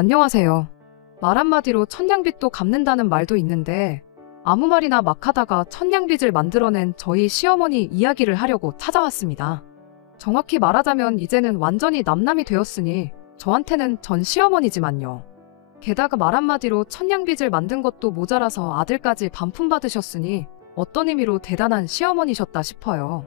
안녕하세요. 말 한마디로 천냥빚도 갚는다는 말도 있는데 아무 말이나 막 하다가 천냥빚을 만들어낸 저희 시어머니 이야기를 하려고 찾아왔습니다. 정확히 말하자면 이제는 완전히 남남이 되었으니 저한테는 전 시어머니지만요. 게다가 말 한마디로 천냥빚을 만든 것도 모자라서 아들까지 반품받으셨으니 어떤 의미로 대단한 시어머니셨다 싶어요.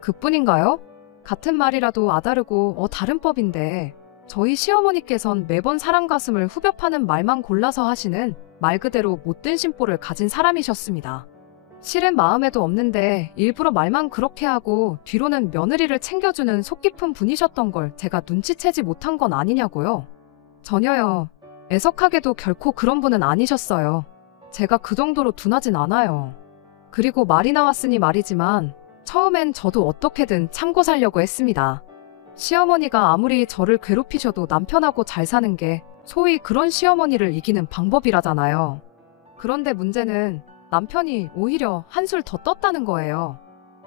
그뿐인가요? 같은 말이라도 아다르고 다른 법인데 저희 시어머니께선 매번 사람 가슴을 후벼 파는 말만 골라서 하시는 말 그대로 못된 심보를 가진 사람이셨습니다. 실은 마음에도 없는데 일부러 말만 그렇게 하고 뒤로는 며느리를 챙겨주는 속 깊은 분이셨던 걸 제가 눈치채지 못한 건 아니냐고요? 전혀요. 애석하게도 결코 그런 분은 아니셨어요. 제가 그 정도로 둔하진 않아요. 그리고 말이 나왔으니 말이지만 처음엔 저도 어떻게든 참고 살려고 했습니다. 시어머니가 아무리 저를 괴롭히셔도 남편하고 잘 사는 게 소위 그런 시어머니를 이기는 방법이라잖아요. 그런데 문제는 남편이 오히려 한술 더 떴다는 거예요.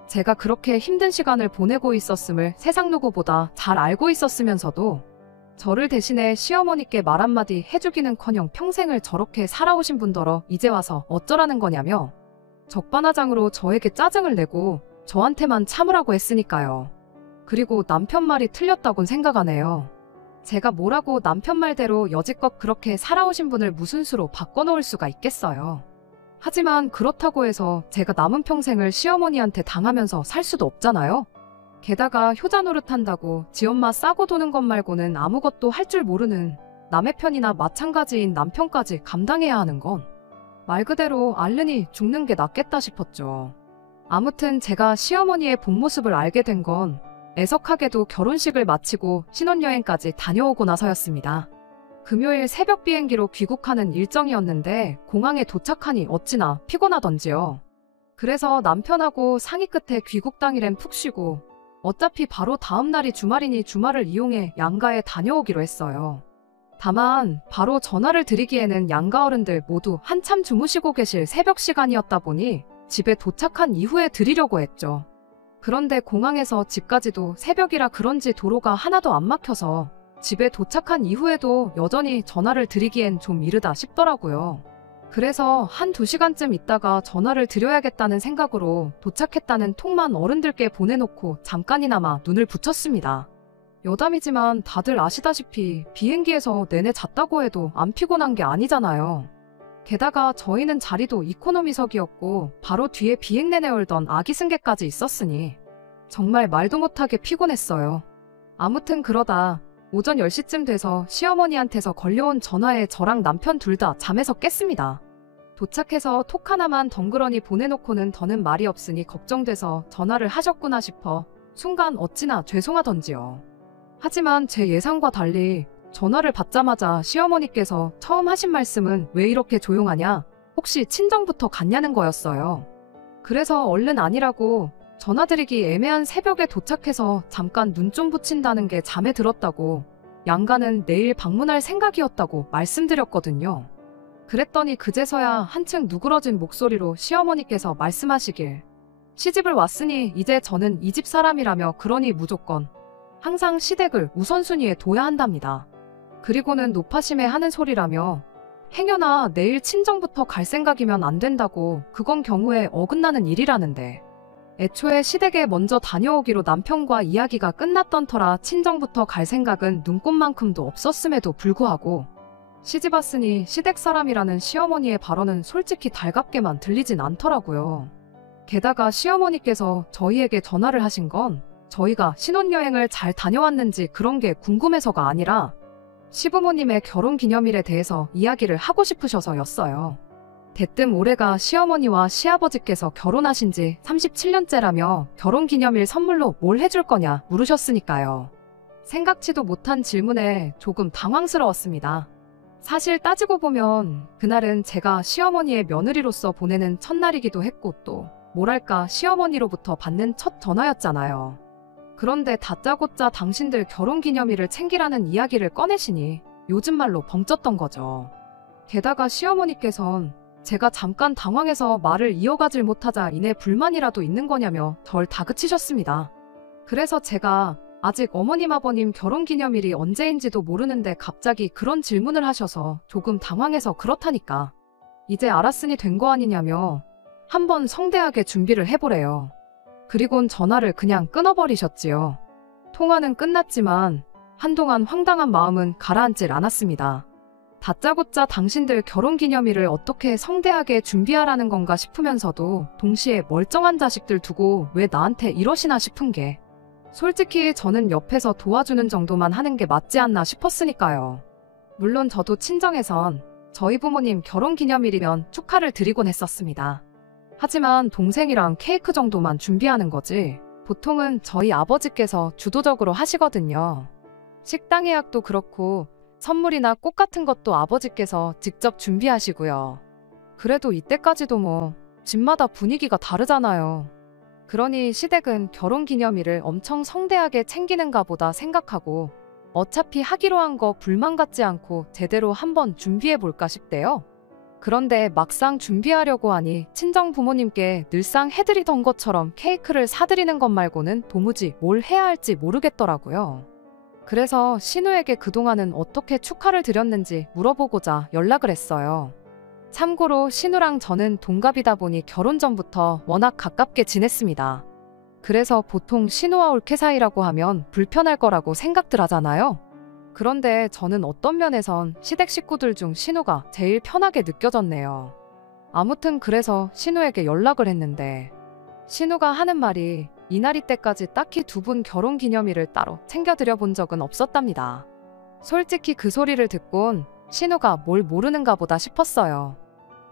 제가 그렇게 힘든 시간을 보내고 있었음을 세상 누구보다 잘 알고 있었으면서도 저를 대신해 시어머니께 말 한마디 해주기는커녕 평생을 저렇게 살아오신 분더러 이제 와서 어쩌라는 거냐며 적반하장으로 저에게 짜증을 내고 저한테만 참으라고 했으니까요. 그리고 남편 말이 틀렸다곤 생각하네요. 제가 뭐라고 남편 말대로 여지껏 그렇게 살아오신 분을 무슨 수로 바꿔놓을 수가 있겠어요. 하지만 그렇다고 해서 제가 남은 평생을 시어머니한테 당하면서 살 수도 없잖아요. 게다가 효자 노릇한다고 지 엄마 싸고 도는 것 말고는 아무것도 할 줄 모르는 남의 편이나 마찬가지인 남편까지 감당해야 하는 건 말 그대로 앓느니 죽는 게 낫겠다 싶었죠. 아무튼 제가 시어머니의 본 모습을 알게 된 건 애석하게도 결혼식을 마치고 신혼여행까지 다녀오고 나서였습니다. 금요일 새벽 비행기로 귀국하는 일정이었는데 공항에 도착하니 어찌나 피곤하던지요. 그래서 남편하고 상의 끝에 귀국 당일엔 푹 쉬고 어차피 바로 다음 날이 주말이니 주말을 이용해 양가에 다녀오기로 했어요. 다만 바로 전화를 드리기에는 양가 어른들 모두 한참 주무시고 계실 새벽 시간이었다 보니 집에 도착한 이후에 드리려고 했죠. 그런데 공항에서 집까지도 새벽이라 그런지 도로가 하나도 안 막혀서 집에 도착한 이후에도 여전히 전화를 드리기엔 좀 이르다 싶더라고요. 그래서 한두 시간쯤 있다가 전화를 드려야겠다는 생각으로 도착했다는 톡만 어른들께 보내놓고 잠깐이나마 눈을 붙였습니다. 여담이지만 다들 아시다시피 비행기에서 내내 잤다고 해도 안 피곤한 게 아니잖아요. 게다가 저희는 자리도 이코노미석이었고 바로 뒤에 비행 내내 울던 아기 승객까지 있었으니 정말 말도 못하게 피곤했어요. 아무튼 그러다 오전 10시쯤 돼서 시어머니한테서 걸려온 전화에 저랑 남편 둘 다 잠에서 깼습니다. 도착해서 톡 하나만 덩그러니 보내놓고는 더는 말이 없으니 걱정돼서 전화를 하셨구나 싶어 순간 어찌나 죄송하던지요. 하지만 제 예상과 달리 전화를 받자마자 시어머니께서 처음 하신 말씀은 왜 이렇게 조용하냐? 혹시 친정부터 갔냐는 거였어요. 그래서 얼른 아니라고 전화드리기 애매한 새벽에 도착해서 잠깐 눈 좀 붙인다는 게 잠에 들었다고 양가는 내일 방문할 생각이었다고 말씀드렸거든요. 그랬더니 그제서야 한층 누그러진 목소리로 시어머니께서 말씀하시길 시집을 왔으니 이제 저는 이 집 사람이라며 그러니 무조건 항상 시댁을 우선순위에 둬야 한답니다. 그리고는 노파심에 하는 소리라며 행여나 내일 친정부터 갈 생각이면 안 된다고 그건 경우에 어긋나는 일이라는데 애초에 시댁에 먼저 다녀오기로 남편과 이야기가 끝났던 터라 친정부터 갈 생각은 눈꼽만큼도 없었음에도 불구하고 시집 왔으니 시댁 사람이라는 시어머니의 발언은 솔직히 달갑게만 들리진 않더라고요. 게다가 시어머니께서 저희에게 전화를 하신 건 저희가 신혼여행을 잘 다녀왔는지 그런 게 궁금해서가 아니라 시부모님의 결혼기념일에 대해서 이야기를 하고 싶으셔서였어요. 대뜸 올해가 시어머니와 시아버지께서 결혼하신 지 37년째라며 결혼기념일 선물로 뭘 해줄 거냐 물으셨으니까요. 생각지도 못한 질문에 조금 당황스러웠습니다. 사실 따지고 보면 그날은 제가 시어머니의 며느리로서 보내는 첫날이기도 했고 또 뭐랄까 시어머니로부터 받는 첫 전화였잖아요. 그런데 다짜고짜 당신들 결혼기념일을 챙기라는 이야기를 꺼내시니 요즘 말로 벙쪘던 거죠. 게다가 시어머니께선 제가 잠깐 당황해서 말을 이어가질 못하자 이내 불만이라도 있는 거냐며 덜 다그치셨습니다. 그래서 제가 아직 어머님 아버님 결혼기념일이 언제인지도 모르는데 갑자기 그런 질문을 하셔서 조금 당황해서 그렇다니까. 이제 알았으니 된 거 아니냐며 한번 성대하게 준비를 해보래요. 그리곤 전화를 그냥 끊어버리셨지요. 통화는 끝났지만 한동안 황당한 마음은 가라앉질 않았습니다. 다짜고짜 당신들 결혼기념일을 어떻게 성대하게 준비하라는 건가 싶으면서도 동시에 멀쩡한 자식들 두고 왜 나한테 이러시나 싶은 게, 솔직히 저는 옆에서 도와주는 정도만 하는 게 맞지 않나 싶었으니까요. 물론 저도 친정에선 저희 부모님 결혼기념일이면 축하를 드리곤 했었습니다. 하지만 동생이랑 케이크 정도만 준비하는 거지 보통은 저희 아버지께서 주도적으로 하시거든요. 식당 예약도 그렇고 선물이나 꽃 같은 것도 아버지께서 직접 준비하시고요. 그래도 이때까지도 뭐 집마다 분위기가 다르잖아요. 그러니 시댁은 결혼기념일을 엄청 성대하게 챙기는가 보다 생각하고 어차피 하기로 한 거 불만 갖지 않고 제대로 한번 준비해볼까 싶대요. 그런데 막상 준비하려고 하니 친정 부모님께 늘상 해드리던 것처럼 케이크를 사드리는 것 말고는 도무지 뭘 해야 할지 모르겠더라고요. 그래서 신우에게 그동안은 어떻게 축하를 드렸는지 물어보고자 연락을 했어요. 참고로 신우랑 저는 동갑이다 보니 결혼 전부터 워낙 가깝게 지냈습니다. 그래서 보통 신우와 올케 사이라고 하면 불편할 거라고 생각들 하잖아요. 그런데 저는 어떤 면에선 시댁 식구들 중 신우가 제일 편하게 느껴졌네요. 아무튼 그래서 신우에게 연락을 했는데 신우가 하는 말이 이날이 때까지 딱히 두 분 결혼기념일을 따로 챙겨드려 본 적은 없었답니다. 솔직히 그 소리를 듣곤 신우가 뭘 모르는가 보다 싶었어요.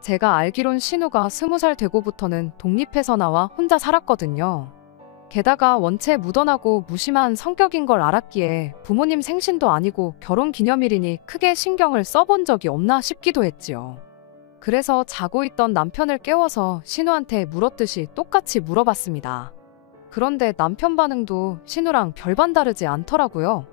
제가 알기론 신우가 20살 되고부터는 독립해서 나와 혼자 살았거든요. 게다가 원체 무던하고 무심한 성격인 걸 알았기에 부모님 생신도 아니고 결혼기념일이니 크게 신경을 써본 적이 없나 싶기도 했지요. 그래서 자고 있던 남편을 깨워서 신우한테 물었듯이 똑같이 물어봤습니다. 그런데 남편 반응도 신우랑 별반 다르지 않더라고요.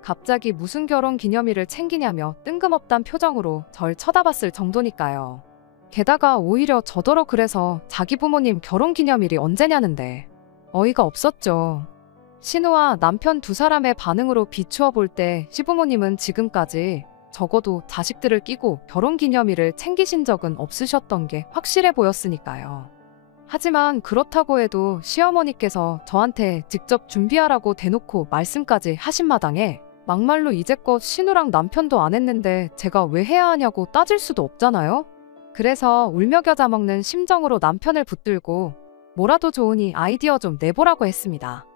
갑자기 무슨 결혼기념일을 챙기냐며 뜬금없단 표정으로 절 쳐다봤을 정도니까요. 게다가 오히려 저더러 그래서 자기 부모님 결혼기념일이 언제냐는데 어이가 없었죠. 신우와 남편 두 사람의 반응으로 비추어 볼 때 시부모님은 지금까지 적어도 자식들을 끼고 결혼기념일을 챙기신 적은 없으셨던 게 확실해 보였으니까요. 하지만 그렇다고 해도 시어머니께서 저한테 직접 준비하라고 대놓고 말씀까지 하신 마당에 막말로 이제껏 신우랑 남편도 안 했는데 제가 왜 해야 하냐고 따질 수도 없잖아요. 그래서 울며 겨자 먹는 심정으로 남편을 붙들고 뭐라도 좋으니 아이디어 좀 내보라고 했습니다.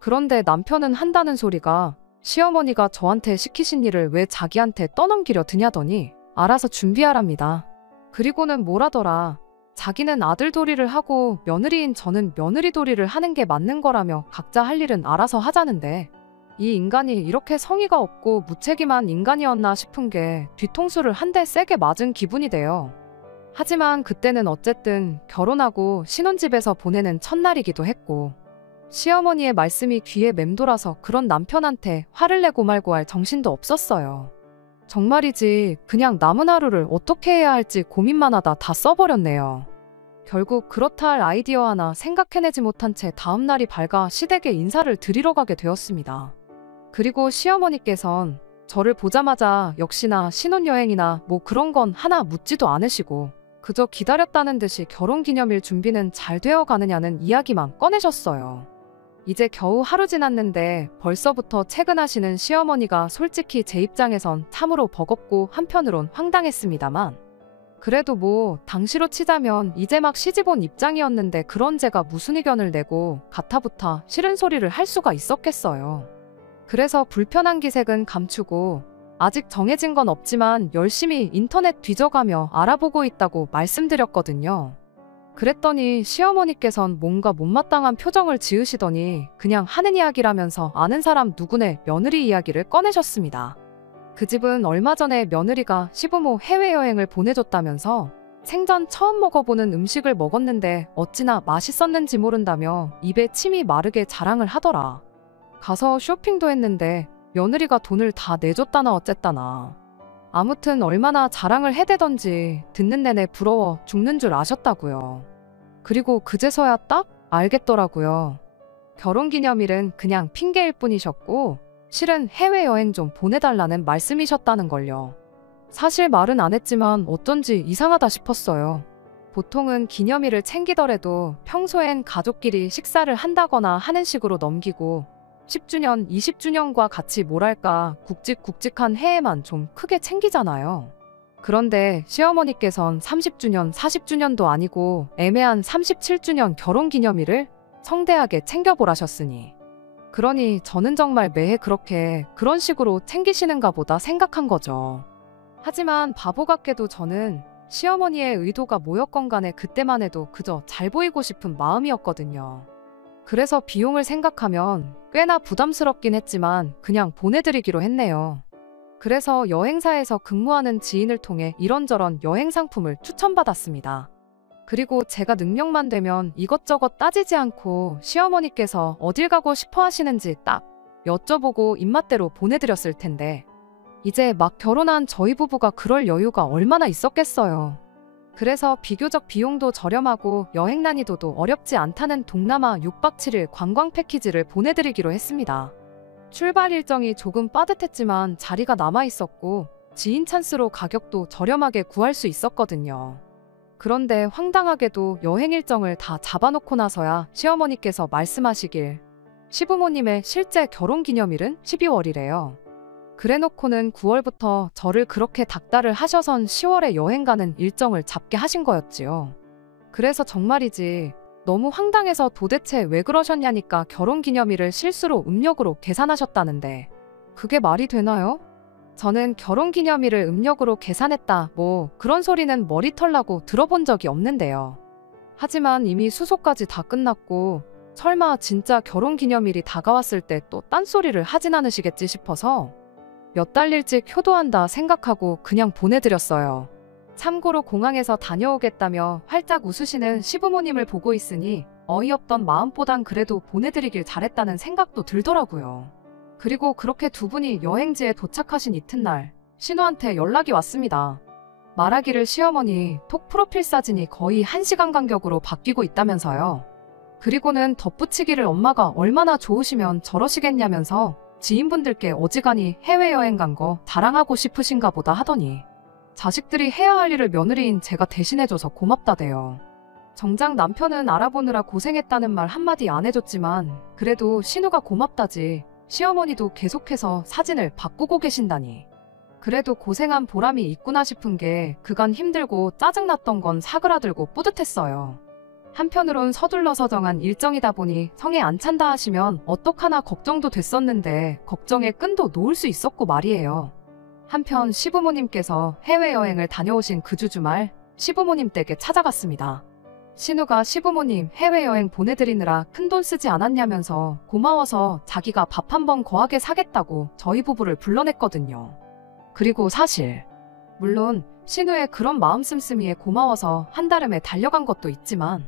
그런데 남편은 한다는 소리가 시어머니가 저한테 시키신 일을 왜 자기한테 떠넘기려 드냐더니 알아서 준비하랍니다. 그리고는 뭐라더라. 자기는 아들 도리를 하고 며느리인 저는 며느리 도리를 하는 게 맞는 거라며 각자 할 일은 알아서 하자는데 이 인간이 이렇게 성의가 없고 무책임한 인간이었나 싶은 게 뒤통수를 한 대 세게 맞은 기분이 돼요. 하지만 그때는 어쨌든 결혼하고 신혼집에서 보내는 첫날이기도 했고 시어머니의 말씀이 귀에 맴돌아서 그런 남편한테 화를 내고 말고 할 정신도 없었어요. 정말이지 그냥 남은 하루를 어떻게 해야 할지 고민만 하다 다 써버렸네요. 결국 그렇다 할 아이디어 하나 생각해내지 못한 채 다음날이 밝아 시댁에 인사를 드리러 가게 되었습니다. 그리고 시어머니께선 저를 보자마자 역시나 신혼여행이나 뭐 그런 건 하나 묻지도 않으시고 그저 기다렸다는 듯이 결혼기념일 준비는 잘 되어 가느냐는 이야기만 꺼내셨어요. 이제 겨우 하루 지났는데 벌써부터 퇴근하시는 시어머니가 솔직히 제 입장에선 참으로 버겁고 한편으론 황당했습니다만 그래도 뭐 당시로 치자면 이제 막 시집 온 입장이었는데 그런 제가 무슨 의견을 내고 가타부타 싫은 소리를 할 수가 있었겠어요. 그래서 불편한 기색은 감추고 아직 정해진 건 없지만 열심히 인터넷 뒤져가며 알아보고 있다고 말씀드렸거든요. 그랬더니 시어머니께선 뭔가 못마땅한 표정을 지으시더니 그냥 하는 이야기라면서 아는 사람 누구네 며느리 이야기를 꺼내셨습니다. 그 집은 얼마 전에 며느리가 시부모 해외여행을 보내줬다면서 생전 처음 먹어보는 음식을 먹었는데 어찌나 맛있었는지 모른다며 입에 침이 마르게 자랑을 하더라. 가서 쇼핑도 했는데 며느리가 돈을 다 내줬다나 어쨌다나. 아무튼 얼마나 자랑을 해대던지 듣는 내내 부러워 죽는 줄 아셨다고요. 그리고 그제서야 딱 알겠더라고요. 결혼기념일은 그냥 핑계일 뿐이셨고 실은 해외여행 좀 보내달라는 말씀이셨다는 걸요. 사실 말은 안 했지만 어쩐지 이상하다 싶었어요. 보통은 기념일을 챙기더라도 평소엔 가족끼리 식사를 한다거나 하는 식으로 넘기고 10주년, 20주년과 같이 뭐랄까 굵직굵직한 해에만 좀 크게 챙기잖아요. 그런데 시어머니께선 30주년, 40주년도 아니고 애매한 37주년 결혼기념일을 성대하게 챙겨보라셨으니 그러니 저는 정말 매해 그렇게 그런 식으로 챙기시는가 보다 생각한 거죠. 하지만 바보 같게도 저는 시어머니의 의도가 뭐였건 간에 그때만 해도 그저 잘 보이고 싶은 마음이었거든요. 그래서 비용을 생각하면 꽤나 부담스럽긴 했지만 그냥 보내드리기로 했네요. 그래서 여행사에서 근무하는 지인을 통해 이런저런 여행 상품을 추천받았습니다. 그리고 제가 능력만 되면 이것저것 따지지 않고 시어머니께서 어딜 가고 싶어 하시는지 딱 여쭤보고 입맛대로 보내드렸을 텐데 이제 막 결혼한 저희 부부가 그럴 여유가 얼마나 있었겠어요. 그래서 비교적 비용도 저렴하고 여행 난이도도 어렵지 않다는 동남아 6박 7일 관광 패키지를 보내드리기로 했습니다. 출발 일정이 조금 빠듯했지만 자리가 남아있었고 지인 찬스로 가격도 저렴하게 구할 수 있었거든요. 그런데 황당하게도 여행 일정을 다 잡아놓고 나서야 시어머니께서 말씀하시길 시부모님의 실제 결혼기념일은 12월이래요. 그래놓고는 9월부터 저를 그렇게 닥달을 하셔선 10월에 여행 가는 일정을 잡게 하신 거였지요. 그래서 정말이지 너무 황당해서 도대체 왜 그러셨냐니까 결혼기념일을 실수로 음력으로 계산하셨다는데 그게 말이 되나요? 저는 결혼기념일을 음력으로 계산했다 뭐 그런 소리는 머리털 나고 들어본 적이 없는데요. 하지만 이미 수소까지 다 끝났고 설마 진짜 결혼기념일이 다가왔을 때 또 딴소리를 하진 않으시겠지 싶어서 몇 달 일찍 효도한다 생각하고 그냥 보내드렸어요. 참고로 공항에서 다녀오겠다며 활짝 웃으시는 시부모님을 보고 있으니 어이없던 마음보단 그래도 보내드리길 잘했다는 생각도 들더라고요. 그리고 그렇게 두 분이 여행지에 도착하신 이튿날 신우한테 연락이 왔습니다. 말하기를 시어머니 톡 프로필 사진이 거의 1시간 간격으로 바뀌고 있다면서요. 그리고는 덧붙이기를 엄마가 얼마나 좋으시면 저러시겠냐면서 지인분들께 어지간히 해외여행 간 거 자랑하고 싶으신가 보다 하더니 자식들이 해야 할 일을 며느리인 제가 대신해줘서 고맙다대요. 정작 남편은 알아보느라 고생했다는 말 한마디 안 해줬지만 그래도 신우가 고맙다지 시어머니도 계속해서 사진을 바꾸고 계신다니 그래도 고생한 보람이 있구나 싶은 게 그간 힘들고 짜증났던 건 사그라들고 뿌듯했어요. 한편으론 서둘러서 정한 일정이다 보니 성에 안 찬다 하시면 어떡하나 걱정도 됐었는데 걱정의 끈도 놓을 수 있었고 말이에요. 한편 시부모님께서 해외여행을 다녀오신 그 주 주말 시부모님 댁에 찾아갔습니다. 신우가 시부모님 해외여행 보내드리느라 큰돈 쓰지 않았냐면서 고마워서 자기가 밥 한 번 거하게 사겠다고 저희 부부를 불러냈거든요. 그리고 사실 물론 신우의 그런 마음 씀씀이에 고마워서 한달음에 달려간 것도 있지만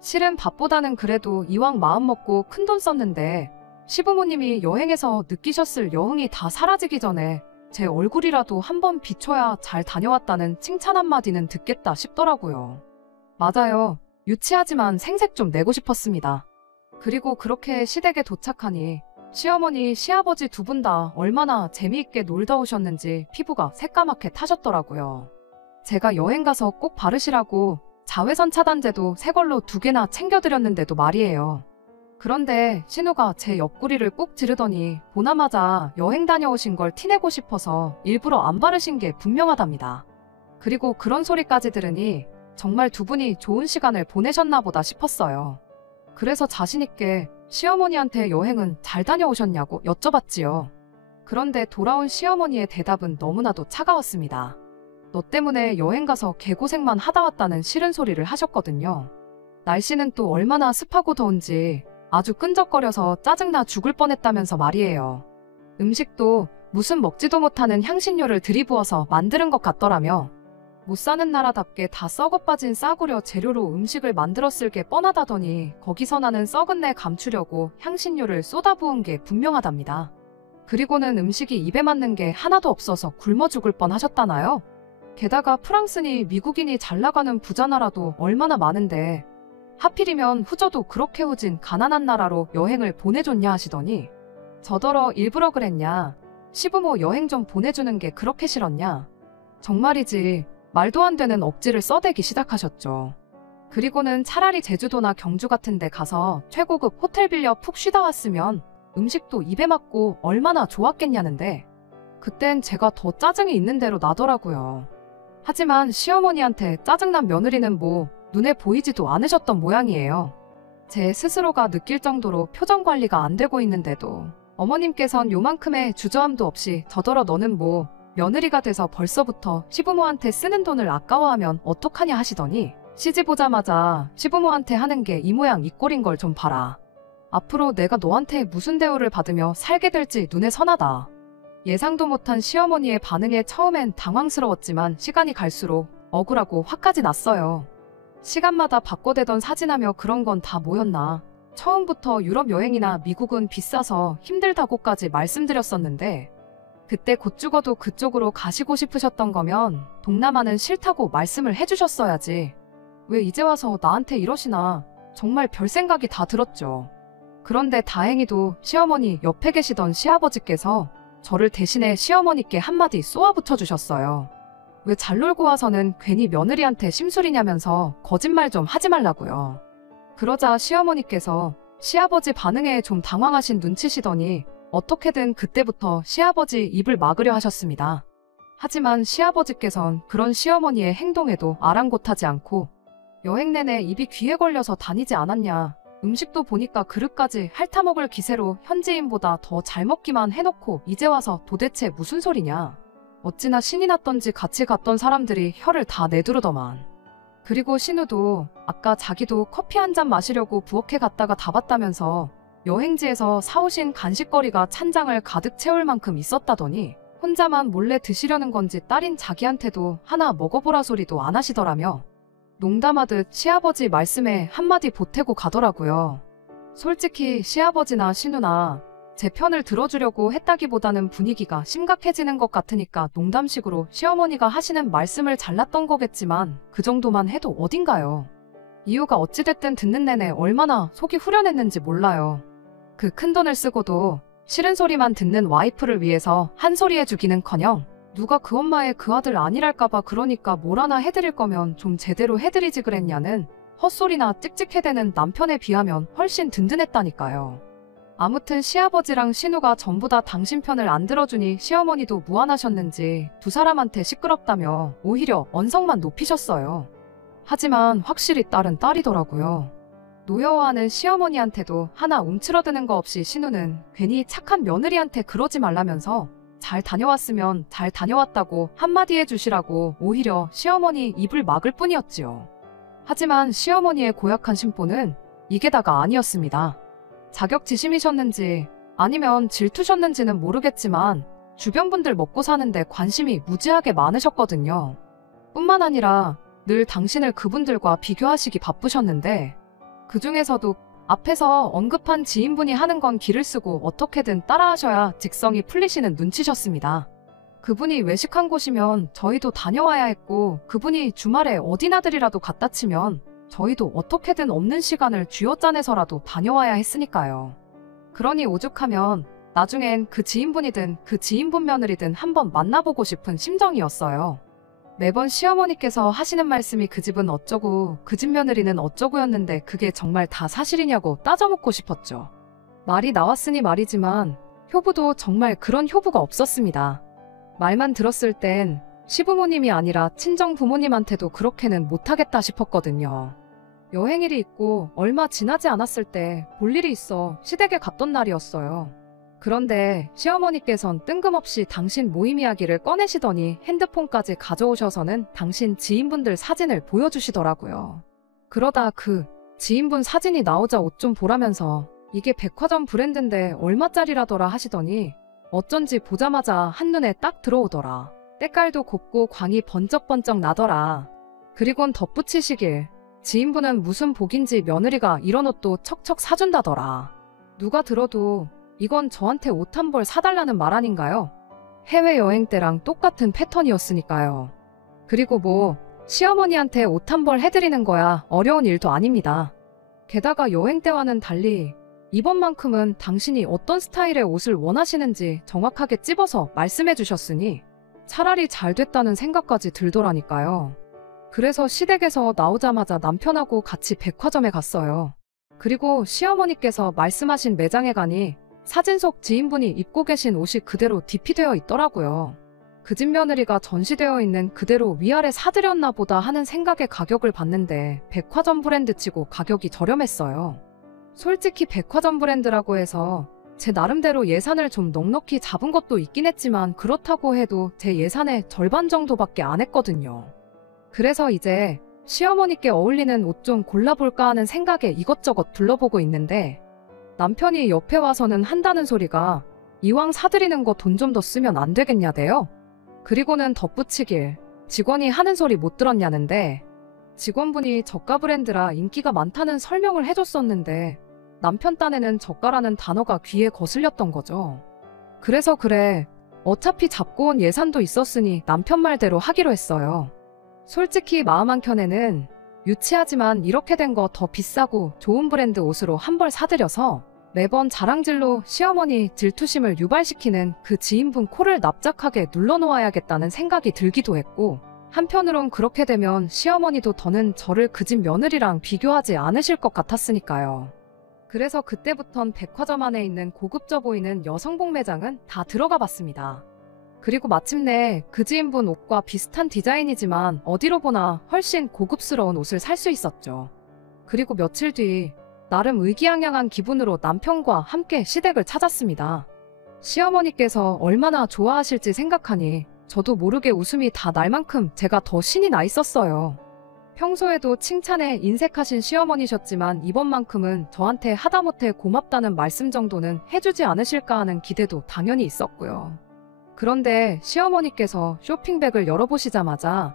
실은 밥보다는 그래도 이왕 마음 먹고 큰돈 썼는데 시부모님이 여행에서 느끼셨을 여흥이 다 사라지기 전에 제 얼굴이라도 한번 비춰야 잘 다녀왔다는 칭찬 한마디는 듣겠다 싶더라고요. 맞아요. 유치하지만 생색 좀 내고 싶었습니다. 그리고 그렇게 시댁에 도착하니 시어머니, 시아버지 두 분 다 얼마나 재미있게 놀다 오셨는지 피부가 새까맣게 타셨더라고요. 제가 여행 가서 꼭 바르시라고 자외선 차단제도 새 걸로 2개나 챙겨드렸는데도 말이에요. 그런데 신우가 제 옆구리를 꾹 찌르더니 보나마자 여행 다녀오신 걸 티내고 싶어서 일부러 안 바르신 게 분명하답니다. 그리고 그런 소리까지 들으니 정말 두 분이 좋은 시간을 보내셨나 보다 싶었어요. 그래서 자신있게 시어머니한테 여행은 잘 다녀오셨냐고 여쭤봤지요. 그런데 돌아온 시어머니의 대답은 너무나도 차가웠습니다. 너 때문에 여행 가서 개고생만 하다 왔다는 싫은 소리를 하셨거든요. 날씨는 또 얼마나 습하고 더운지 아주 끈적거려서 짜증나 죽을 뻔했다면서 말이에요. 음식도 무슨 먹지도 못하는 향신료를 들이부어서 만드는 것 같더라며 못 사는 나라답게 다 썩어빠진 싸구려 재료로 음식을 만들었을 게 뻔하다더니 거기서 나는 썩은 내 감추려고 향신료를 쏟아부은 게 분명하답니다. 그리고는 음식이 입에 맞는 게 하나도 없어서 굶어 죽을 뻔 하셨다나요? 게다가 프랑스니 미국인이 잘 나가는 부자 나라도 얼마나 많은데 하필이면 후저도 그렇게 후진 가난한 나라로 여행을 보내줬냐 하시더니 저더러 일부러 그랬냐. 시부모 여행 좀 보내주는 게 그렇게 싫었냐. 정말이지 말도 안 되는 억지를 써대기 시작하셨죠. 그리고는 차라리 제주도나 경주 같은 데 가서 최고급 호텔 빌려 푹 쉬다 왔으면 음식도 입에 맞고 얼마나 좋았겠냐는데 그땐 제가 더 짜증이 있는 대로 나더라고요. 하지만 시어머니한테 짜증난 며느리는 뭐 눈에 보이지도 않으셨던 모양이에요. 제 스스로가 느낄 정도로 표정 관리가 안 되고 있는데도 어머님께선 요만큼의 주저함도 없이 저더러 너는 뭐 며느리가 돼서 벌써부터 시부모한테 쓰는 돈을 아까워하면 어떡하냐 하시더니 시집 오자마자 시부모한테 하는 게 이 모양 이 꼴인 걸 좀 봐라. 앞으로 내가 너한테 무슨 대우를 받으며 살게 될지 눈에 선하다. 예상도 못한 시어머니의 반응에 처음엔 당황스러웠지만 시간이 갈수록 억울하고 화까지 났어요. 시간마다 바꿔대던 사진하며 그런 건 다 뭐였나. 처음부터 유럽 여행이나 미국은 비싸서 힘들다고까지 말씀드렸었는데 그때 곧 죽어도 그쪽으로 가시고 싶으셨던 거면 동남아는 싫다고 말씀을 해주셨어야지. 왜 이제 와서 나한테 이러시나. 정말 별 생각이 다 들었죠. 그런데 다행히도 시어머니 옆에 계시던 시아버지께서 저를 대신해 시어머니께 한마디 쏘아붙여 주셨어요. 왜 잘 놀고 와서는 괜히 며느리한테 심술이냐면서 거짓말 좀 하지 말라고요. 그러자 시어머니께서 시아버지 반응에 좀 당황하신 눈치시더니 어떻게든 그때부터 시아버지 입을 막으려 하셨습니다. 하지만 시아버지께선 그런 시어머니의 행동에도 아랑곳하지 않고 여행 내내 입이 귀에 걸려서 다니지 않았냐. 음식도 보니까 그릇까지 핥아먹을 기세로 현지인보다 더 잘 먹기만 해놓고 이제 와서 도대체 무슨 소리냐. 어찌나 신이 났던지 같이 갔던 사람들이 혀를 다 내두르더만. 그리고 신우도 아까 자기도 커피 한 잔 마시려고 부엌에 갔다가 다 봤다면서 여행지에서 사오신 간식거리가 찬장을 가득 채울 만큼 있었다더니 혼자만 몰래 드시려는 건지 딸인 자기한테도 하나 먹어보라 소리도 안 하시더라며. 농담하듯 시아버지 말씀에 한마디 보태고 가더라고요. 솔직히 시아버지나 신우나 제 편을 들어주려고 했다기보다는 분위기가 심각해지는 것 같으니까 농담식으로 시어머니가 하시는 말씀을 잘랐던 거겠지만 그 정도만 해도 어딘가요. 이유가 어찌됐든 듣는 내내 얼마나 속이 후련했는지 몰라요. 그 큰돈을 쓰고도 싫은 소리만 듣는 와이프를 위해서 한 소리 해주기는커녕 누가 그 엄마의 그 아들 아니랄까봐 그러니까 뭘 하나 해드릴 거면 좀 제대로 해드리지 그랬냐는 헛소리나 찍찍해대는 남편에 비하면 훨씬 든든했다니까요. 아무튼 시아버지랑 신우가 전부 다 당신 편을 안 들어주니 시어머니도 무안하셨는지 두 사람한테 시끄럽다며 오히려 언성만 높이셨어요. 하지만 확실히 딸은 딸이더라고요. 노여워하는 시어머니한테도 하나 움츠러드는 거 없이 신우는 괜히 착한 며느리한테 그러지 말라면서 잘 다녀왔으면 잘 다녀왔다고 한마디 해주시라고 오히려 시어머니 입을 막을 뿐이었지요. 하지만 시어머니의 고약한 심보는 이게 다가 아니었습니다. 자격지심이셨는지 아니면 질투셨는지는 모르겠지만 주변 분들 먹고 사는데 관심이 무지하게 많으셨거든요. 뿐만 아니라 늘 당신을 그분들과 비교하시기 바쁘셨는데 그 중에서도 앞에서 언급한 지인분이 하는 건 기를 쓰고 어떻게든 따라하셔야 직성이 풀리시는 눈치셨습니다. 그분이 외식한 곳이면 저희도 다녀와야 했고 그분이 주말에 어디 나들이라도 갔다 치면 저희도 어떻게든 없는 시간을 쥐어짜내서라도 다녀와야 했으니까요. 그러니 오죽하면 나중엔 그 지인분이든 그 지인분 며느리든 한번 만나보고 싶은 심정이었어요. 매번 시어머니께서 하시는 말씀이 그 집은 어쩌고 그 집 며느리는 어쩌고였는데 그게 정말 다 사실이냐고 따져묻고 싶었죠. 말이 나왔으니 말이지만 효부도 정말 그런 효부가 없었습니다. 말만 들었을 땐 시부모님이 아니라 친정 부모님한테도 그렇게는 못하겠다 싶었거든요. 여행일이 있고 얼마 지나지 않았을 때 볼 일이 있어 시댁에 갔던 날이었어요. 그런데 시어머니께선 뜬금없이 당신 모임 이야기를 꺼내시더니 핸드폰까지 가져오셔서는 당신 지인분들 사진을 보여주시더라고요. 그러다 그 지인분 사진이 나오자 옷 좀 보라면서 이게 백화점 브랜드인데 얼마짜리라더라 하시더니 어쩐지 보자마자 한눈에 딱 들어오더라. 때깔도 곱고 광이 번쩍번쩍 나더라. 그리곤 덧붙이시길 지인분은 무슨 복인지 며느리가 이런 옷도 척척 사준다더라. 누가 들어도 이건 저한테 옷 한 벌 사달라는 말 아닌가요? 해외여행 때랑 똑같은 패턴이었으니까요. 그리고 뭐 시어머니한테 옷 한 벌 해드리는 거야 어려운 일도 아닙니다. 게다가 여행 때와는 달리 이번만큼은 당신이 어떤 스타일의 옷을 원하시는지 정확하게 찝어서 말씀해 주셨으니 차라리 잘 됐다는 생각까지 들더라니까요. 그래서 시댁에서 나오자마자 남편하고 같이 백화점에 갔어요. 그리고 시어머니께서 말씀하신 매장에 가니 사진 속 지인분이 입고 계신 옷이 그대로 DP되어 있더라고요. 그 집 며느리가 전시되어 있는 그대로 위아래 사드렸나 보다 하는 생각에 가격을 봤는데 백화점 브랜드치고 가격이 저렴했어요. 솔직히 백화점 브랜드라고 해서 제 나름대로 예산을 좀 넉넉히 잡은 것도 있긴 했지만 그렇다고 해도 제 예산의 절반 정도밖에 안 했거든요. 그래서 이제 시어머니께 어울리는 옷 좀 골라볼까 하는 생각에 이것저것 둘러보고 있는데 남편이 옆에 와서는 한다는 소리가 이왕 사드리는 거 돈 좀 더 쓰면 안 되겠냐대요. 그리고는 덧붙이길 직원이 하는 소리 못 들었냐는데 직원분이 저가 브랜드라 인기가 많다는 설명을 해줬었는데 남편 딴에는 저가라는 단어가 귀에 거슬렸던 거죠. 그래서 그래 어차피 잡고 온 예산도 있었으니 남편 말대로 하기로 했어요. 솔직히 마음 한켠에는 유치하지만 이렇게 된 거 더 비싸고 좋은 브랜드 옷으로 한 벌 사드려서 매번 자랑질로 시어머니 질투심을 유발시키는 그 지인분 코를 납작하게 눌러놓아야겠다는 생각이 들기도 했고 한편으론 그렇게 되면 시어머니도 더는 저를 그 집 며느리랑 비교하지 않으실 것 같았으니까요. 그래서 그때부턴 백화점 안에 있는 고급져 보이는 여성복 매장은 다 들어가 봤습니다. 그리고 마침내 그 지인분 옷과 비슷한 디자인이지만 어디로 보나 훨씬 고급스러운 옷을 살 수 있었죠. 그리고 며칠 뒤 나름 의기양양한 기분으로 남편과 함께 시댁을 찾았습니다. 시어머니께서 얼마나 좋아하실지 생각하니 저도 모르게 웃음이 다 날 만큼 제가 더 신이 나 있었어요. 평소에도 칭찬에 인색하신 시어머니셨지만 이번만큼은 저한테 하다못해 고맙다는 말씀 정도는 해주지 않으실까 하는 기대도 당연히 있었고요. 그런데 시어머니께서 쇼핑백을 열어보시자마자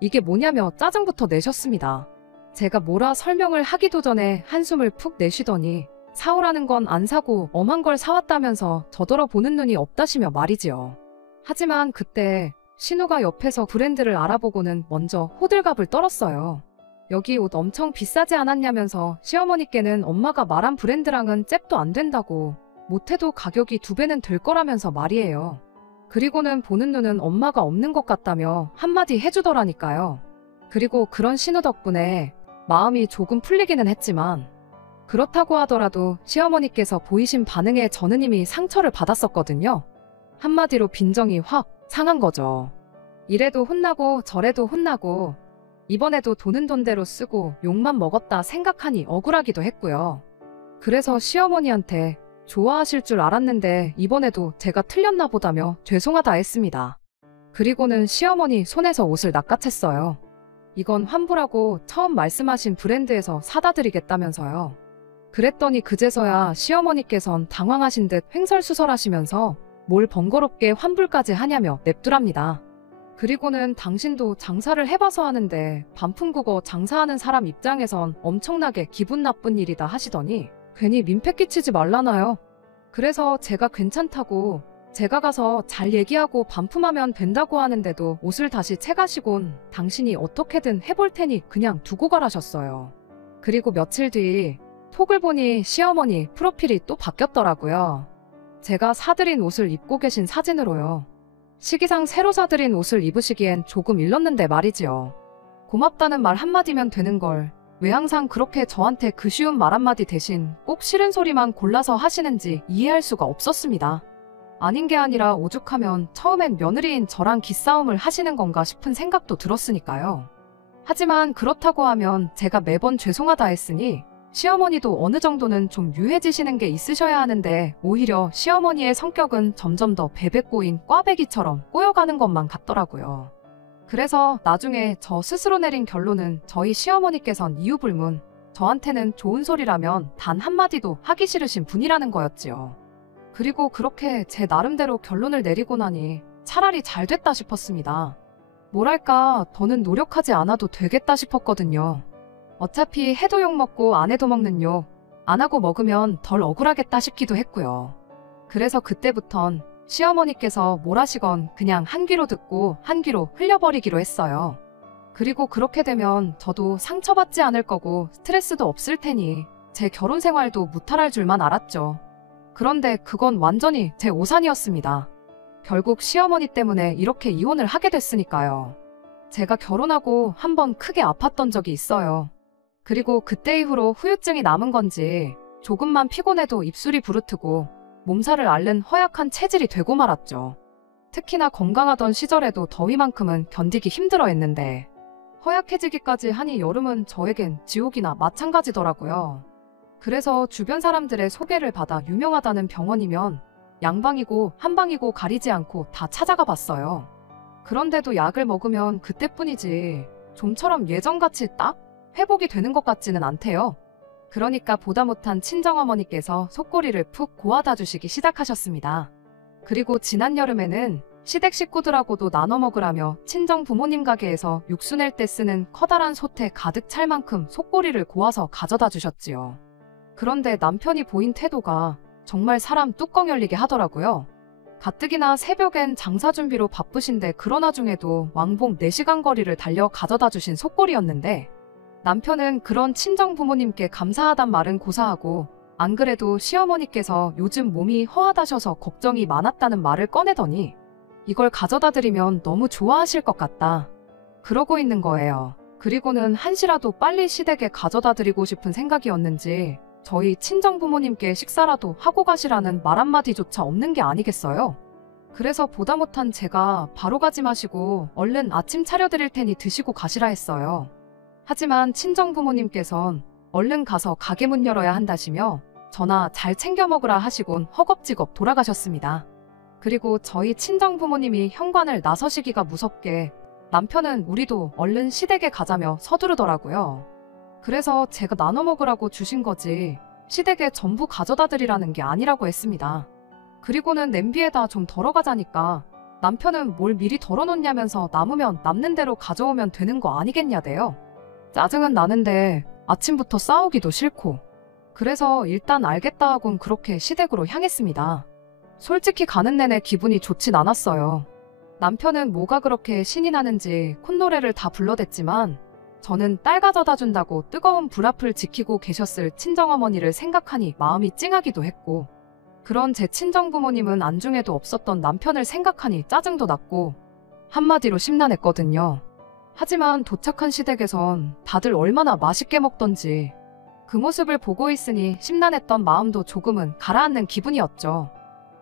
이게 뭐냐며 짜증부터 내셨습니다. 제가 뭐라 설명을 하기도 전에 한숨을 푹 내쉬더니 사오라는 건 안 사고 엄한 걸 사왔다면서 저더러 보는 눈이 없다시며 말이지요. 하지만 그때 신우가 옆에서 브랜드를 알아보고는 먼저 호들갑을 떨었어요. 여기 옷 엄청 비싸지 않았냐면서 시어머니께는 엄마가 말한 브랜드랑은 잽도 안 된다고 못해도 가격이 2배는 될 거라면서 말이에요. 그리고는 보는 눈은 엄마가 없는 것 같다며 한마디 해주더라니까요. 그리고 그런 신우 덕분에 마음이 조금 풀리기는 했지만 그렇다고 하더라도 시어머니께서 보이신 반응에 저는 이미 상처를 받았었거든요. 한마디로 빈정이 확 상한 거죠. 이래도 혼나고 저래도 혼나고 이번에도 돈은 돈대로 쓰고 욕만 먹었다 생각하니 억울하기도 했고요. 그래서 시어머니한테 좋아하실 줄 알았는데 이번에도 제가 틀렸나 보다며 죄송하다 했습니다. 그리고는 시어머니 손에서 옷을 낚아챘어요. 이건 환불하고 처음 말씀하신 브랜드에서 사다 드리겠다면서요. 그랬더니 그제서야 시어머니께선 당황하신 듯 횡설수설하시면서 뭘 번거롭게 환불까지 하냐며 냅두랍니다. 그리고는 당신도 장사를 해봐서 하는데 반품국어 장사하는 사람 입장에선 엄청나게 기분 나쁜 일이다 하시더니 괜히 민폐 끼치지 말라나요. 그래서 제가 괜찮다고 제가 가서 잘 얘기하고 반품하면 된다고 하는데도 옷을 다시 채가시곤 당신이 어떻게든 해볼 테니 그냥 두고 가라셨어요. 그리고 며칠 뒤 톡을 보니 시어머니 프로필이 또 바뀌었더라고요. 제가 사드린 옷을 입고 계신 사진으로요. 시기상 새로 사드린 옷을 입으시기엔 조금 일렀는데 말이지요. 고맙다는 말 한마디면 되는 걸 왜 항상 그렇게 저한테 그 쉬운 말 한마디 대신 꼭 싫은 소리만 골라서 하시는지 이해할 수가 없었습니다. 아닌 게 아니라 오죽하면 처음엔 며느리인 저랑 기싸움을 하시는 건가 싶은 생각도 들었으니까요. 하지만 그렇다고 하면 제가 매번 죄송하다 했으니 시어머니도 어느 정도는 좀 유해지시는 게 있으셔야 하는데 오히려 시어머니의 성격은 점점 더 베베 꼬인 꽈배기처럼 꼬여가는 것만 같더라고요. 그래서 나중에 저 스스로 내린 결론은 저희 시어머니께선 이유불문 저한테는 좋은 소리라면 단 한마디도 하기 싫으신 분이라는 거였지요. 그리고 그렇게 제 나름대로 결론을 내리고 나니 차라리 잘 됐다 싶었습니다. 뭐랄까 더는 노력하지 않아도 되겠다 싶었거든요. 어차피 해도 욕먹고 안 해도 먹는 욕, 안 하고 먹으면 덜 억울하겠다 싶기도 했고요. 그래서 그때부턴 시어머니께서 뭘 하시건 그냥 한 귀로 듣고 한 귀로 흘려버리기로 했어요. 그리고 그렇게 되면 저도 상처받지 않을 거고 스트레스도 없을 테니 제 결혼 생활도 무탈할 줄만 알았죠. 그런데 그건 완전히 제 오산이었습니다. 결국 시어머니 때문에 이렇게 이혼을 하게 됐으니까요. 제가 결혼하고 한번 크게 아팠던 적이 있어요. 그리고 그때 이후로 후유증이 남은 건지 조금만 피곤해도 입술이 부르트고 몸살을 앓는 허약한 체질이 되고 말았죠. 특히나 건강하던 시절에도 더위만큼은 견디기 힘들어 했는데 허약해지기까지 하니 여름은 저에겐 지옥이나 마찬가지더라고요. 그래서 주변 사람들의 소개를 받아 유명하다는 병원이면 양방이고 한방이고 가리지 않고 다 찾아가 봤어요. 그런데도 약을 먹으면 그때뿐이지 좀처럼 예전같이 딱 회복이 되는 것 같지는 않대요. 그러니까 보다 못한 친정어머니께서 속꼬리를 푹 고아다 주시기 시작하셨습니다. 그리고 지난 여름에는 시댁 식구들하고도 나눠 먹으라며 친정 부모님 가게에서 육수 낼 때 쓰는 커다란 솥에 가득 찰 만큼 속꼬리를 고아서 가져다 주셨지요. 그런데 남편이 보인 태도가 정말 사람 뚜껑 열리게 하더라고요. 가뜩이나 새벽엔 장사 준비로 바쁘신데 그런 와중에도 왕복 4시간 거리를 달려 가져다 주신 속꼬리였는데 남편은 그런 친정 부모님께 감사하단 말은 고사하고 안 그래도 시어머니께서 요즘 몸이 허하다셔서 걱정이 많았다는 말을 꺼내더니 이걸 가져다 드리면 너무 좋아하실 것 같다. 그러고 있는 거예요. 그리고는 한시라도 빨리 시댁에 가져다 드리고 싶은 생각이었는지 저희 친정 부모님께 식사라도 하고 가시라는 말 한마디조차 없는 게 아니겠어요? 그래서 보다 못한 제가 바로 가지 마시고 얼른 아침 차려드릴 테니 드시고 가시라 했어요. 하지만 친정 부모님께선 얼른 가서 가게 문 열어야 한다시며 저나 잘 챙겨 먹으라 하시곤 허겁지겁 돌아가셨습니다. 그리고 저희 친정 부모님이 현관을 나서시기가 무섭게 남편은 우리도 얼른 시댁에 가자며 서두르더라고요. 그래서 제가 나눠 먹으라고 주신 거지 시댁에 전부 가져다 드리라는 게 아니라고 했습니다. 그리고는 냄비에다 좀 덜어가자니까 남편은 뭘 미리 덜어놓냐면서 남으면 남는 대로 가져오면 되는 거 아니겠냐대요. 짜증은 나는데 아침부터 싸우기도 싫고 그래서 일단 알겠다 하곤 그렇게 시댁으로 향했습니다. 솔직히 가는 내내 기분이 좋진 않았어요. 남편은 뭐가 그렇게 신이 나는지 콧노래를 다 불러댔지만 저는 딸 가져다 준다고 뜨거운 불 앞을 지키고 계셨을 친정어머니를 생각하니 마음이 찡하기도 했고 그런 제 친정부모님은 안중에도 없었던 남편을 생각하니 짜증도 났고 한마디로 심란했거든요. 하지만 도착한 시댁에선 다들 얼마나 맛있게 먹던지 그 모습을 보고 있으니 심란했던 마음도 조금은 가라앉는 기분이었죠.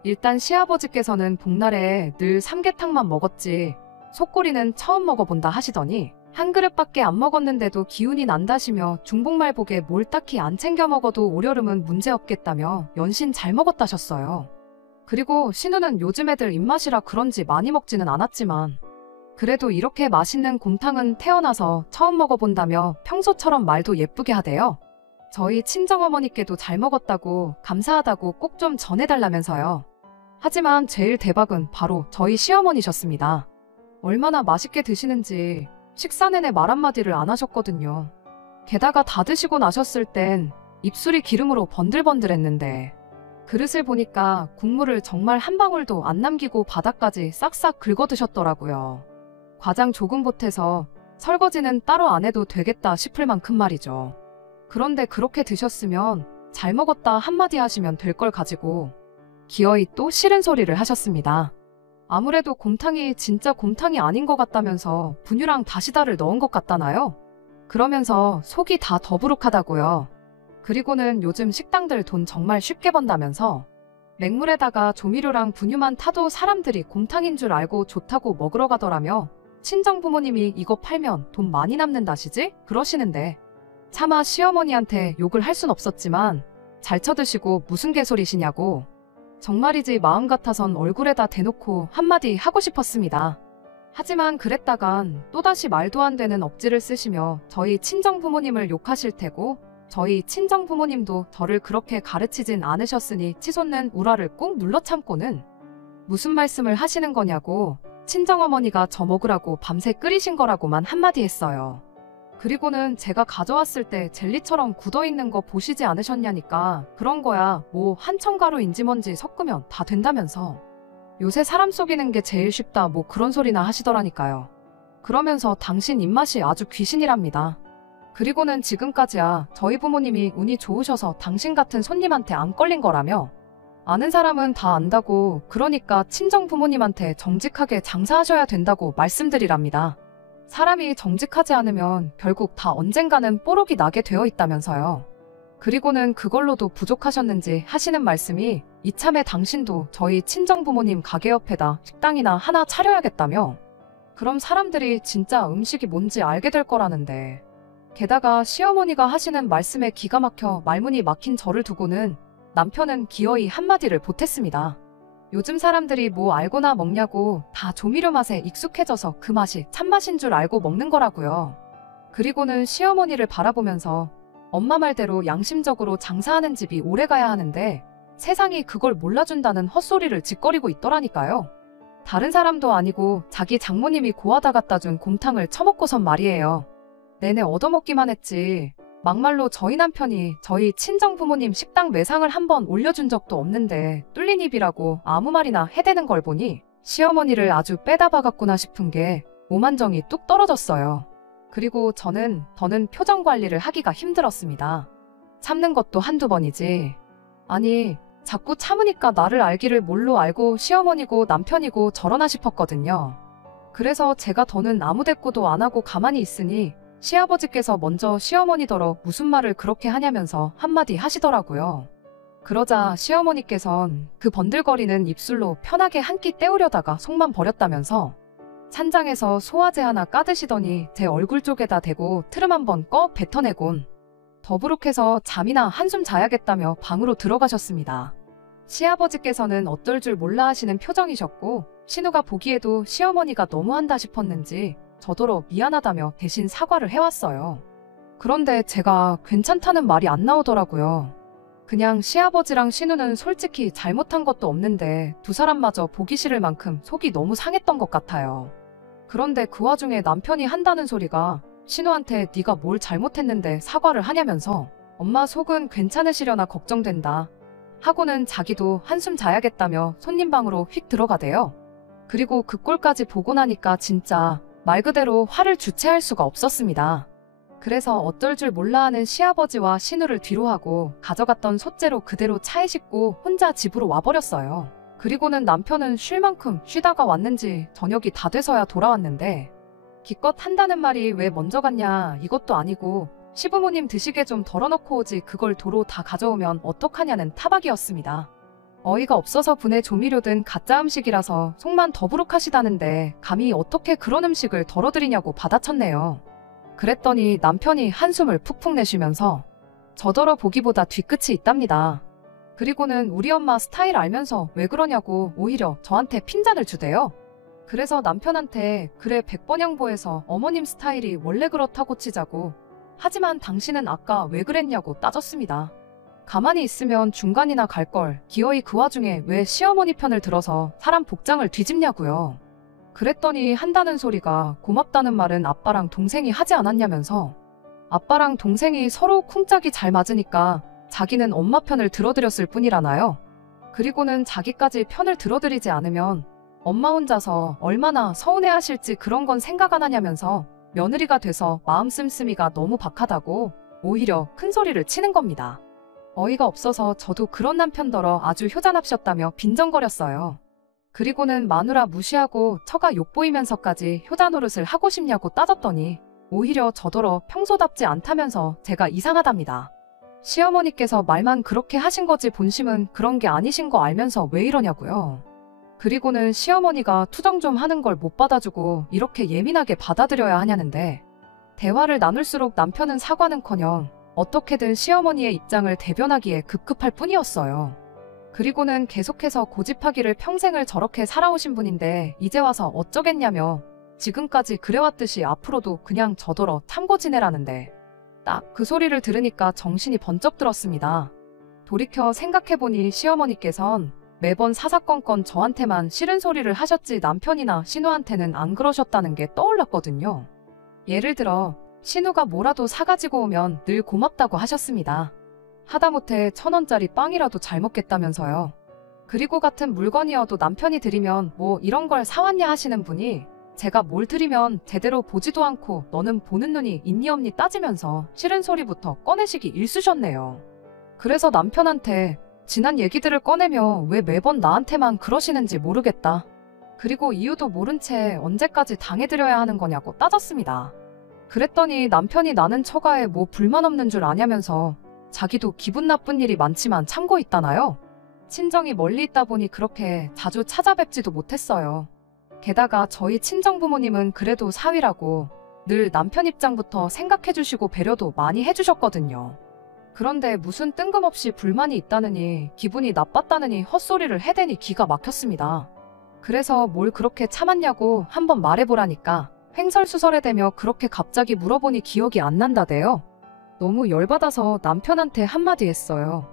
일단 시아버지께서는 복날에 늘 삼계탕만 먹었지 속꼬리는 처음 먹어본다 하시더니 한 그릇밖에 안 먹었는데도 기운이 난다시며 중복말복에 뭘 딱히 안 챙겨 먹어도 올여름은 문제없겠다며 연신 잘 먹었다셨어요. 그리고 신우는 요즘 애들 입맛이라 그런지 많이 먹지는 않았지만 그래도 이렇게 맛있는 곰탕은 태어나서 처음 먹어본다며 평소처럼 말도 예쁘게 하대요. 저희 친정어머니께도 잘 먹었다고 감사하다고 꼭 좀 전해달라면서요. 하지만 제일 대박은 바로 저희 시어머니셨습니다. 얼마나 맛있게 드시는지 식사 내내 말 한마디를 안 하셨거든요. 게다가 다 드시고 나셨을 땐 입술이 기름으로 번들번들했는데 그릇을 보니까 국물을 정말 한 방울도 안 남기고 바닥까지 싹싹 긁어 드셨더라고요. 과장 조금 보태서 설거지는 따로 안 해도 되겠다 싶을 만큼 말이죠. 그런데 그렇게 드셨으면 잘 먹었다 한마디 하시면 될 걸 가지고 기어이 또 싫은 소리를 하셨습니다. 아무래도 곰탕이 진짜 곰탕이 아닌 것 같다면서 분유랑 다시다를 넣은 것 같다나요? 그러면서 속이 다 더부룩하다고요. 그리고는 요즘 식당들 돈 정말 쉽게 번다면서 맹물에다가 조미료랑 분유만 타도 사람들이 곰탕인 줄 알고 좋다고 먹으러 가더라며 친정 부모님이 이거 팔면 돈 많이 남는다시지? 그러시는데 차마 시어머니한테 욕을 할 순 없었지만 잘 쳐드시고 무슨 개소리시냐고 정말이지 마음 같아선 얼굴에다 대놓고 한마디 하고 싶었습니다. 하지만 그랬다간 또다시 말도 안 되는 억지를 쓰시며 저희 친정 부모님을 욕하실 테고 저희 친정 부모님도 저를 그렇게 가르치진 않으셨으니 치솟는 우라를 꾹 눌러 참고는 무슨 말씀을 하시는 거냐고 친정어머니가 저 먹으라고 밤새 끓이신 거라고만 한마디 했어요. 그리고는 제가 가져왔을 때 젤리처럼 굳어있는 거 보시지 않으셨냐니까 그런 거야 뭐 한첨가루인지 뭔지 섞으면 다 된다면서 요새 사람 속이는 게 제일 쉽다 뭐 그런 소리나 하시더라니까요. 그러면서 당신 입맛이 아주 귀신이랍니다. 그리고는 지금까지야 저희 부모님이 운이 좋으셔서 당신 같은 손님한테 안 걸린 거라며 아는 사람은 다 안다고 그러니까 친정 부모님한테 정직하게 장사하셔야 된다고 말씀드리랍니다. 사람이 정직하지 않으면 결국 다 언젠가는 뽀록이 나게 되어 있다면서요. 그리고는 그걸로도 부족하셨는지 하시는 말씀이 이참에 당신도 저희 친정 부모님 가게 옆에다 식당이나 하나 차려야겠다며 그럼 사람들이 진짜 음식이 뭔지 알게 될 거라는데 게다가 시어머니가 하시는 말씀에 기가 막혀 말문이 막힌 저를 두고는 남편은 기어이 한마디를 보탰습니다. 요즘 사람들이 뭐 알고나 먹냐고 다 조미료 맛에 익숙해져서 그 맛이 참맛인 줄 알고 먹는 거라고요. 그리고는 시어머니를 바라보면서 엄마 말대로 양심적으로 장사하는 집이 오래가야 하는데 세상이 그걸 몰라준다는 헛소리를 짓거리고 있더라니까요. 다른 사람도 아니고 자기 장모님이 고아다 갖다 준 곰탕을 처먹고선 말이에요. 내내 얻어먹기만 했지 막말로 저희 남편이 저희 친정 부모님 식당 매상을 한번 올려준 적도 없는데 뚫린 입이라고 아무 말이나 해대는 걸 보니 시어머니를 아주 빼다 박았구나 싶은 게 오만정이 뚝 떨어졌어요. 그리고 더는 표정 관리를 하기가 힘들었습니다. 참는 것도 한두 번이지. 아니 자꾸 참으니까 나를 알기를 뭘로 알고 시어머니고 남편이고 저러나 싶었거든요. 그래서 제가 더는 아무 대꾸도 안 하고 가만히 있으니 시아버지께서 먼저 시어머니더러 무슨 말을 그렇게 하냐면서 한마디 하시더라고요. 그러자 시어머니께선 그 번들거리는 입술로 편하게 한 끼 때우려다가 속만 버렸다면서 찬장에서 소화제 하나 까드시더니 제 얼굴 쪽에다 대고 트름 한번 꺼 뱉어내곤 더부룩해서 잠이나 한숨 자야겠다며 방으로 들어가셨습니다. 시아버지께서는 어떨 줄 몰라 하시는 표정이셨고 신우가 보기에도 시어머니가 너무한다 싶었는지 저더러 미안하다며 대신 사과를 해왔어요. 그런데 제가 괜찮다는 말이 안 나오더라고요. 그냥 시아버지랑 신우는 솔직히 잘못한 것도 없는데 두 사람마저 보기 싫을 만큼 속이 너무 상했던 것 같아요. 그런데 그 와중에 남편이 한다는 소리가 신우한테 네가 뭘 잘못했는데 사과를 하냐면서 엄마 속은 괜찮으시려나 걱정된다 하고는 자기도 한숨 자야겠다며 손님 방으로 휙 들어가대요. 그리고 그 꼴까지 보고 나니까 진짜 말 그대로 화를 주체할 수가 없었습니다. 그래서 어떨 줄 몰라 하는 시아버지와 신우를 뒤로하고 가져갔던 솥재로 그대로 차에 싣고 혼자 집으로 와버렸어요. 그리고는 남편은 쉴 만큼 쉬다가 왔는지 저녁이 다 돼서야 돌아왔는데 기껏 한다는 말이 왜 먼저 갔냐 이것도 아니고 시부모님 드시게 좀 덜어놓고 오지 그걸 도로 다 가져오면 어떡하냐는 타박이었습니다. 어이가 없어서 분해 조미료든 가짜 음식이라서 속만 더부룩하시다는데 감히 어떻게 그런 음식을 덜어드리냐고 받아쳤네요. 그랬더니 남편이 한숨을 푹푹 내쉬면서 저더러 보기보다 뒤끝이 있답니다. 그리고는 우리 엄마 스타일 알면서 왜 그러냐고 오히려 저한테 핀잔을 주대요. 그래서 남편한테 그래 백번양보해서 어머님 스타일이 원래 그렇다고 치자고 하지만 당신은 아까 왜 그랬냐고 따졌습니다. 가만히 있으면 중간이나 갈걸 기어이 그 와중에 왜 시어머니 편을 들어서 사람 복장을 뒤집냐고요. 그랬더니 한다는 소리가 고맙다는 말은 아빠랑 동생이 하지 않았냐면서 아빠랑 동생이 서로 쿵짝이 잘 맞으니까 자기는 엄마 편을 들어드렸을 뿐이라나요. 그리고는 자기까지 편을 들어드리지 않으면 엄마 혼자서 얼마나 서운해하실지 그런 건 생각 안 하냐면서 며느리가 돼서 마음 씀씀이가 너무 박하다고 오히려 큰 소리를 치는 겁니다. 어이가 없어서 저도 그런 남편더러 아주 효자납셨다며 빈정거렸어요. 그리고는 마누라 무시하고 처가 욕보이면서까지 효자 노릇을 하고 싶냐고 따졌더니 오히려 저더러 평소답지 않다면서 제가 이상하답니다. 시어머니께서 말만 그렇게 하신 거지 본심은 그런 게 아니신 거 알면서 왜 이러냐고요. 그리고는 시어머니가 투정 좀 하는 걸 못 받아주고 이렇게 예민하게 받아들여야 하냐는데 대화를 나눌수록 남편은 사과는커녕 어떻게든 시어머니의 입장을 대변하기에 급급할 뿐이었어요. 그리고는 계속해서 고집하기를 평생을 저렇게 살아오신 분인데 이제 와서 어쩌겠냐며 지금까지 그래왔듯이 앞으로도 그냥 저더러 참고 지내라는데 딱 그 소리를 들으니까 정신이 번쩍 들었습니다. 돌이켜 생각해보니 시어머니께선 매번 사사건건 저한테만 싫은 소리를 하셨지 남편이나 신우한테는 안 그러셨다는 게 떠올랐거든요. 예를 들어 신우가 뭐라도 사가지고 오면 늘 고맙다고 하셨습니다. 하다못해 1,000원짜리 빵이라도 잘 먹겠다면서요. 그리고 같은 물건이어도 남편이 드리면 뭐 이런 걸 사왔냐 하시는 분이 제가 뭘 드리면 제대로 보지도 않고 너는 보는 눈이 있니 없니 따지면서 싫은 소리부터 꺼내시기 일쑤셨네요. 그래서 남편한테 지난 얘기들을 꺼내며 왜 매번 나한테만 그러시는지 모르겠다. 그리고 이유도 모른 채 언제까지 당해드려야 하는 거냐고 따졌습니다. 그랬더니 남편이 나는 처가에 뭐 불만 없는 줄 아냐면서 자기도 기분 나쁜 일이 많지만 참고 있다나요? 친정이 멀리 있다 보니 그렇게 자주 찾아뵙지도 못했어요. 게다가 저희 친정부모님은 그래도 사위라고 늘 남편 입장부터 생각해주시고 배려도 많이 해주셨거든요. 그런데 무슨 뜬금없이 불만이 있다느니 기분이 나빴다느니 헛소리를 해대니 기가 막혔습니다. 그래서 뭘 그렇게 참았냐고 한번 말해보라니까 횡설수설해대며 그렇게 갑자기 물어보니 기억이 안 난다대요. 너무 열받아서 남편한테 한마디 했어요.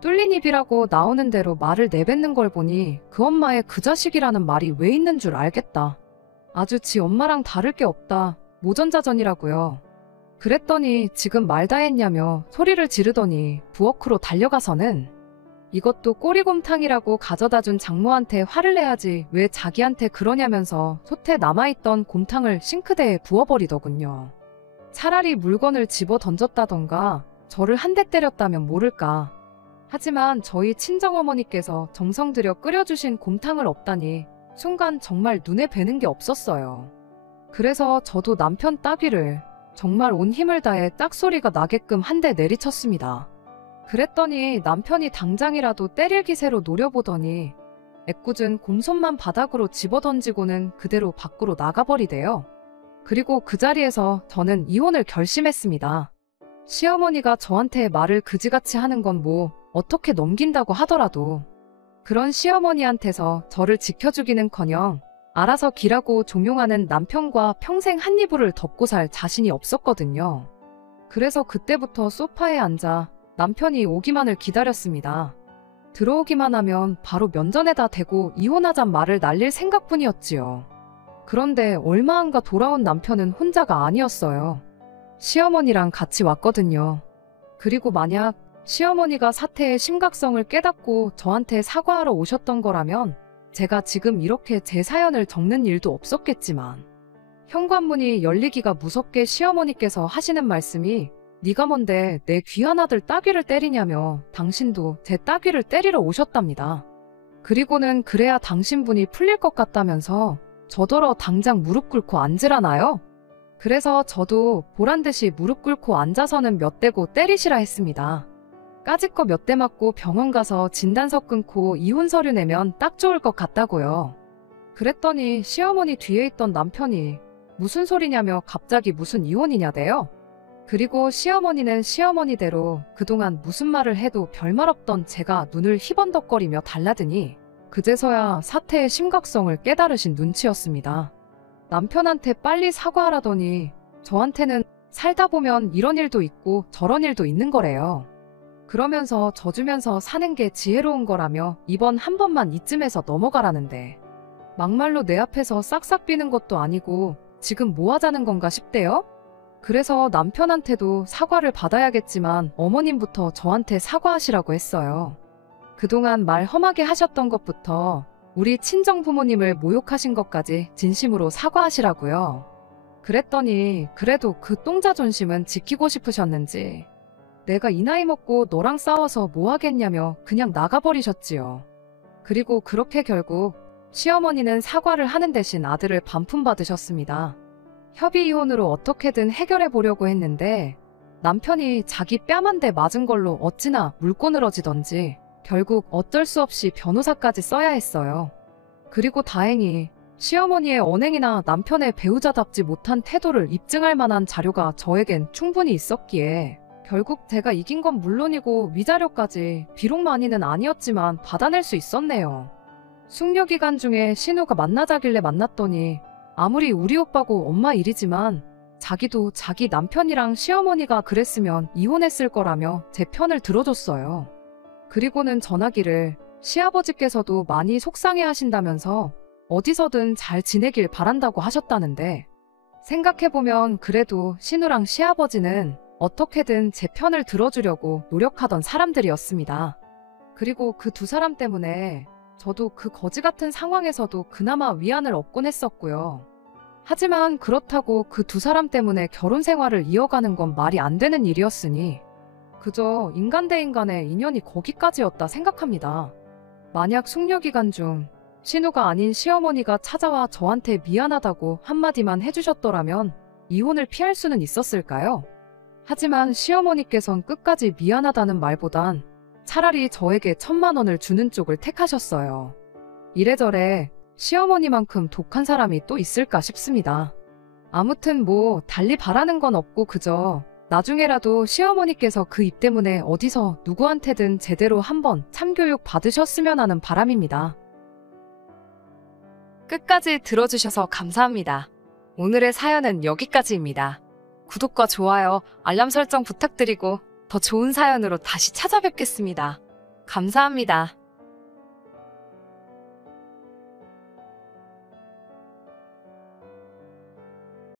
뚫린 입이라고 나오는 대로 말을 내뱉는 걸 보니 그 엄마의 그 자식이라는 말이 왜 있는 줄 알겠다. 아주 지 엄마랑 다를 게 없다. 모전자전이라고요. 그랬더니 지금 말 다 했냐며 소리를 지르더니 부엌으로 달려가서는 이것도 꼬리곰탕이라고 가져다준 장모한테 화를 내야지 왜 자기한테 그러냐면서 솥에 남아있던 곰탕을 싱크대에 부어버리더군요. 차라리 물건을 집어 던졌다던가 저를 한 대 때렸다면 모를까. 하지만 저희 친정어머니께서 정성 들여 끓여주신 곰탕을 없다니 순간 정말 눈에 뵈는 게 없었어요. 그래서 저도 남편 따귀를 정말 온 힘을 다해 짝소리가 나게끔 한 대 내리쳤습니다. 그랬더니 남편이 당장이라도 때릴 기세로 노려보더니 애꿎은 곰손만 바닥으로 집어던지고는 그대로 밖으로 나가버리대요. 그리고 그 자리에서 저는 이혼을 결심했습니다. 시어머니가 저한테 말을 그지같이 하는 건 뭐 어떻게 넘긴다고 하더라도 그런 시어머니한테서 저를 지켜주기는커녕 알아서 길하고 종용하는 남편과 평생 한 이불을 덮고 살 자신이 없었거든요. 그래서 그때부터 소파에 앉아 남편이 오기만을 기다렸습니다. 들어오기만 하면 바로 면전에다 대고 이혼하잔 말을 날릴 생각뿐이었지요. 그런데 얼마 안가 돌아온 남편은 혼자가 아니었어요. 시어머니랑 같이 왔거든요. 그리고 만약 시어머니가 사태의 심각성을 깨닫고 저한테 사과하러 오셨던 거라면 제가 지금 이렇게 제 사연을 적는 일도 없었겠지만 현관문이 열리기가 무섭게 시어머니께서 하시는 말씀이 네가 뭔데 내 귀한 아들 따귀를 때리냐며 당신도 제 따귀를 때리러 오셨답니다. 그리고는 그래야 당신분이 풀릴 것 같다면서 저더러 당장 무릎 꿇고 앉으라나요? 그래서 저도 보란듯이 무릎 꿇고 앉아서는 몇 대고 때리시라 했습니다. 까짓거 몇 대 맞고 병원 가서 진단서 끊고 이혼 서류 내면 딱 좋을 것 같다고요. 그랬더니 시어머니 뒤에 있던 남편이 무슨 소리냐며 갑자기 무슨 이혼이냐대요. 그리고 시어머니는 시어머니대로 그동안 무슨 말을 해도 별말 없던 제가 눈을 희번덕거리며 달라드니 그제서야 사태의 심각성을 깨달으신 눈치였습니다. 남편한테 빨리 사과하라더니 저한테는 살다 보면 이런 일도 있고 저런 일도 있는 거래요. 그러면서 져주면서 사는 게 지혜로운 거라며 이번 한 번만 이쯤에서 넘어가라는데 막말로 내 앞에서 싹싹 비는 것도 아니고 지금 뭐 하자는 건가 싶대요. 그래서 남편한테도 사과를 받아야겠지만 어머님부터 저한테 사과하시라고 했어요. 그동안 말 험하게 하셨던 것부터 우리 친정부모님을 모욕하신 것까지 진심으로 사과하시라고요. 그랬더니 그래도 그 똥자존심은 지키고 싶으셨는지 내가 이 나이 먹고 너랑 싸워서 뭐 하겠냐며 그냥 나가버리셨지요. 그리고 그렇게 결국 시어머니는 사과를 하는 대신 아들을 반품받으셨습니다. 협의 이혼으로 어떻게든 해결해 보려고 했는데 남편이 자기 뺨 한 대 맞은 걸로 어찌나 물꼬늘어지던지 결국 어쩔 수 없이 변호사까지 써야 했어요. 그리고 다행히 시어머니의 언행이나 남편의 배우자답지 못한 태도를 입증할 만한 자료가 저에겐 충분히 있었기에 결국 제가 이긴 건 물론이고 위자료까지 비록 많이는 아니었지만 받아낼 수 있었네요. 숙려 기간 중에 신우가 만나자길래 만났더니 아무리 우리 오빠고 엄마 일이지만 자기도 자기 남편이랑 시어머니가 그랬으면 이혼했을 거라며 제 편을 들어줬어요. 그리고는 전하기를 시아버지께서도 많이 속상해 하신다면서 어디서든 잘 지내길 바란다고 하셨다는데 생각해보면 그래도 신우랑 시아버지는 어떻게든 제 편을 들어주려고 노력하던 사람들이었습니다. 그리고 그 두 사람 때문에 저도 그 거지 같은 상황에서도 그나마 위안을 얻곤 했었고요. 하지만 그렇다고 그 두 사람 때문에 결혼 생활을 이어가는 건 말이 안 되는 일이었으니 그저 인간 대 인간의 인연이 거기까지였다 생각합니다. 만약 숙려 기간 중 신우가 아닌 시어머니가 찾아와 저한테 미안하다고 한마디만 해주셨더라면 이혼을 피할 수는 있었을까요? 하지만 시어머니께선 끝까지 미안하다는 말보단 차라리 저에게 1,000만 원을 주는 쪽을 택하셨어요. 이래저래 시어머니만큼 독한 사람이 또 있을까 싶습니다. 아무튼 뭐 달리 바라는 건 없고 그저 나중에라도 시어머니께서 그 입 때문에 어디서 누구한테든 제대로 한번 참교육 받으셨으면 하는 바람입니다. 끝까지 들어주셔서 감사합니다. 오늘의 사연은 여기까지입니다. 구독과 좋아요, 알람 설정 부탁드리고 더 좋은 사연으로 다시 찾아뵙겠습니다. 감사합니다.